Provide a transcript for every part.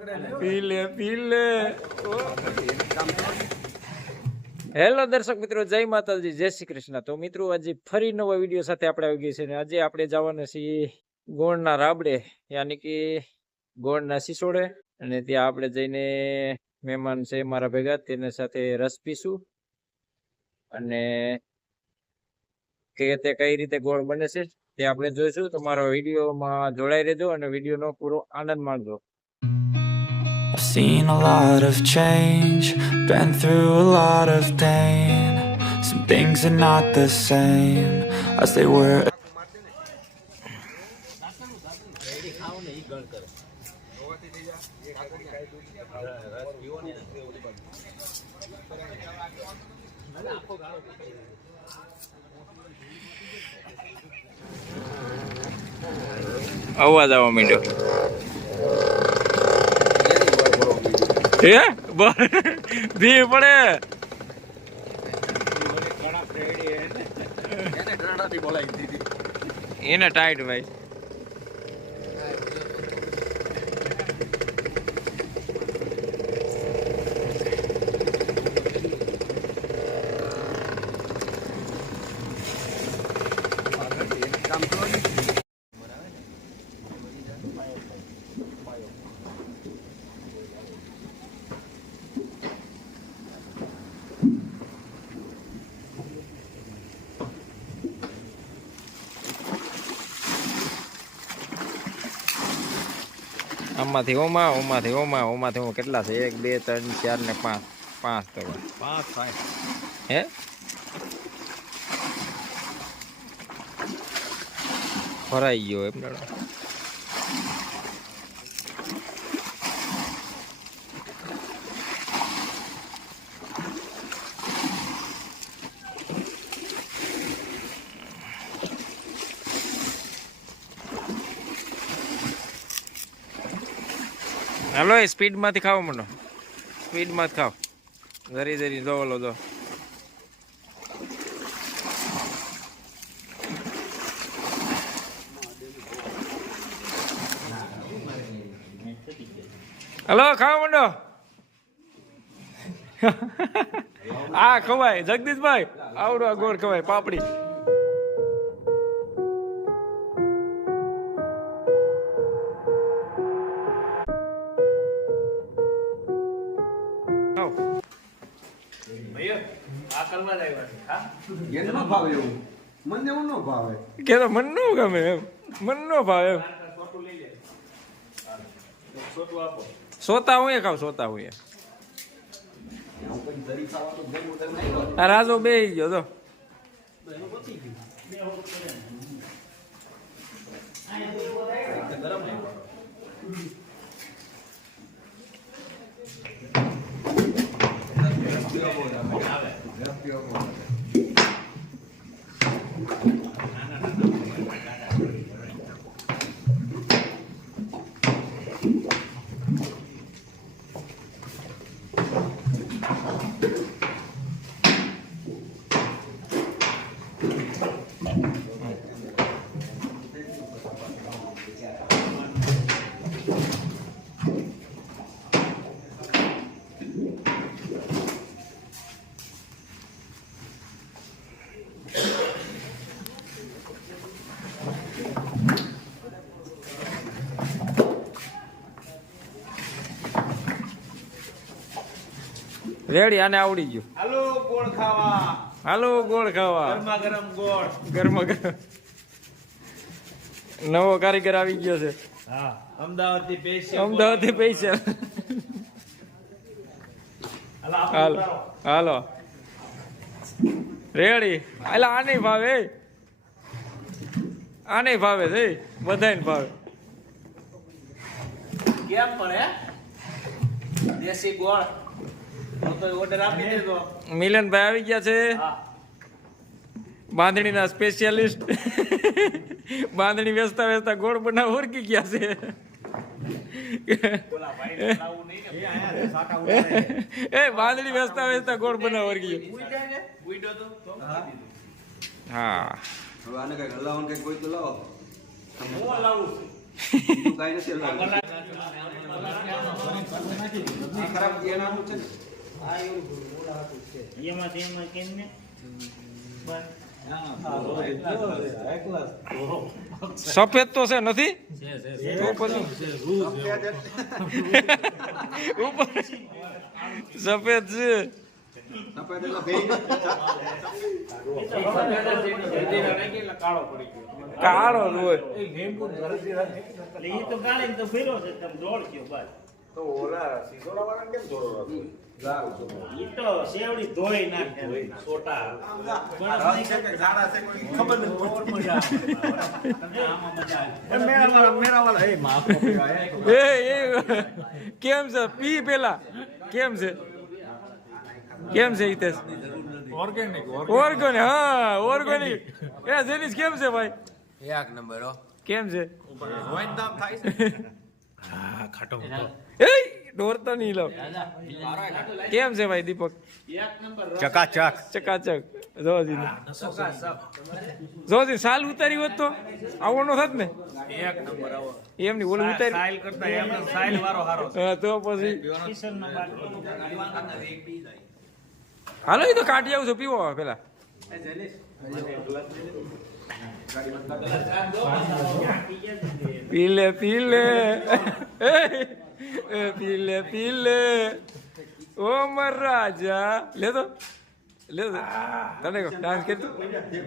પીલે hello દર્શક મિત્રો, જય માતાજી, જય શ્રી કૃષ્ણ। તો મિત્રો આજે ફરી નવા વિડીયો સાથે આપણે આવી ગયા છે ને આજે આપણે જવાના છીએ ગોળના રાબડે યાની કે ગોળના સિસોડે અને ત્યાં આપણે જઈને મહેમાન છે મારા ભેગા, તેના સાથે રસ પીશું અને કે તે કઈ રીતે ગોળ બને છે તે આપણે જોઈશું। તો મારો વિડીયોમાં જોડાઈ રહેજો અને વિડીયોનો પૂરો આનંદ માણજો। I've seen a lot of change, been through a lot of pain. Some things are not the same as they were. અવાજ આવવા માંડ્યો હે ભી પડે એને ટાઈટ ભાઈ આમાંથી ઓમાંથી ઓમાં કેટલા છે? 1 2 3 4 ને 5 તો 5 થાય હે ભરાઈ ગયો એમ હાલો સ્પીડ માંથી ખાવ મને સ્પીડ માં ખાવ જરી જો ઓલો જો હલો ખાવ મંડો આ ખવાય જગદીશભાઈ આવડો આ ગોળ ખવાય પાપડી સોતા હું ખાવ સોતા હું રાજો બે ગયો તો રેડી આને આવડી ગયું। હાલો ગોળ ખાવા ગરમા ગરમ નવો કારીગર આવી ગયો છે। હા અમદાવાદ થી પૈસા હાલો રેડી એટલે આને ભાવે છે બધાને ભાવે કેમ પડે દેશી ગોળ મિલનભાઈ આવી ગયા છે બાંધણીના સ્પેશિયાલિસ્ટ બાંધણી વેચતા ગોળ બનાવ ઓળખી ગયા છે એ બાંધણી વેચતા ગોળ બનાવ ઓળખી હા સફેદ તો છે નથી તો પછી ઉપર સફેદ છે કાળો હોય કેમ છે પી પેલા કેમ છે હિતેશ ઓર્ગેનિક હા ઓર્ગેનિક જેનિસ કેમ છે ભાઈ એક નંબર હો કેમ છે રોજ દામ થાય છે એ દોરતો નહીં લો કેમ છે ભાઈ દીપક ચકાચક જોજી સાલ ઉતારી હોત તો આવો નો થાત ને એક નંબર આવો એમ ની ઓલું ઉતારી સાઈલ કરતા એમ સાઈલ વાળો હારો હા તો પછી હાલો એ તો કાઢી આવું છું પીવો પેલા પીલે પીલે ઓ મર રાજા લે તો તને ડાન્સ કરી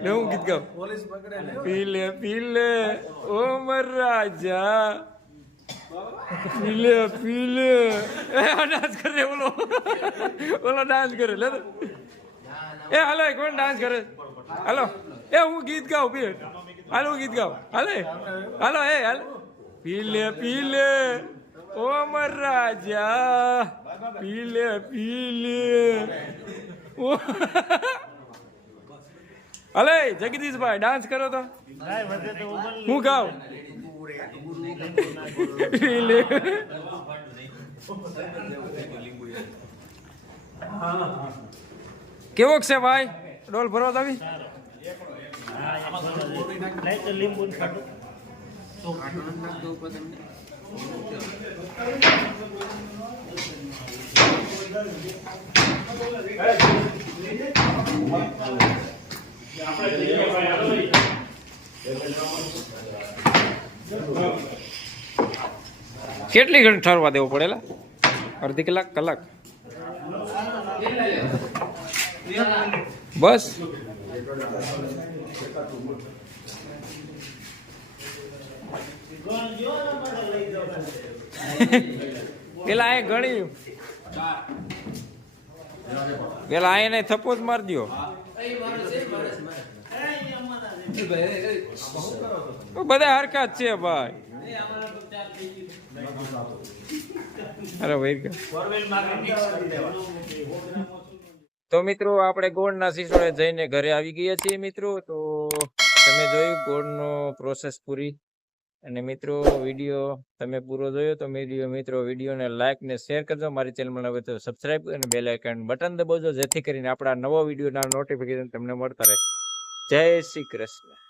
લે હું ગીત ગાઉં પીલે ઓ મર રાજા પીલે ડાન્સ કરે ઓલો ડાન્સ કરે લે તો એ હાલો કોણ ડાન્સ કરે હાલો એ હું ગીત ગાઉં પી હાલો હું ગીત ગાઉં હાલો એ હાલ પીલે ઓ મર રાજા પીલે હાલે જગદીશભાઈ ડાન્સ કરો તો હું ગાઉં પીલે કેવોક છે ભાઈ ડોલ ભરવા દાવી કેટલી ઘણી ઠરવા દેવો પડેલા અડધી કલાક બસ પેલા આ ઘણી પેલા એને થપ્પો જ માર દો બધા હરકત છે ભાઈ અરે ભાઈ તો મિત્રો આપણે ગોળના સિસોડે જઈને ઘરે આવી ગયા છીએ મિત્રો તો તમે જોયું ગોળનો પ્રોસેસ પૂરી અને મિત્રો વિડીયો તમે પૂરો જોયો તો મિત્રો વિડીયોને લાઈક ને શેર કરજો મારી ચેનલ હવે તો સબસ્ક્રાઇબ અને બેલ આઇકન બટન દબાવજો જેથી કરીને આપણા નવો વિડીયોના નોટિફિકેશન તમને મળતા રહે જય શ્રી કૃષ્ણ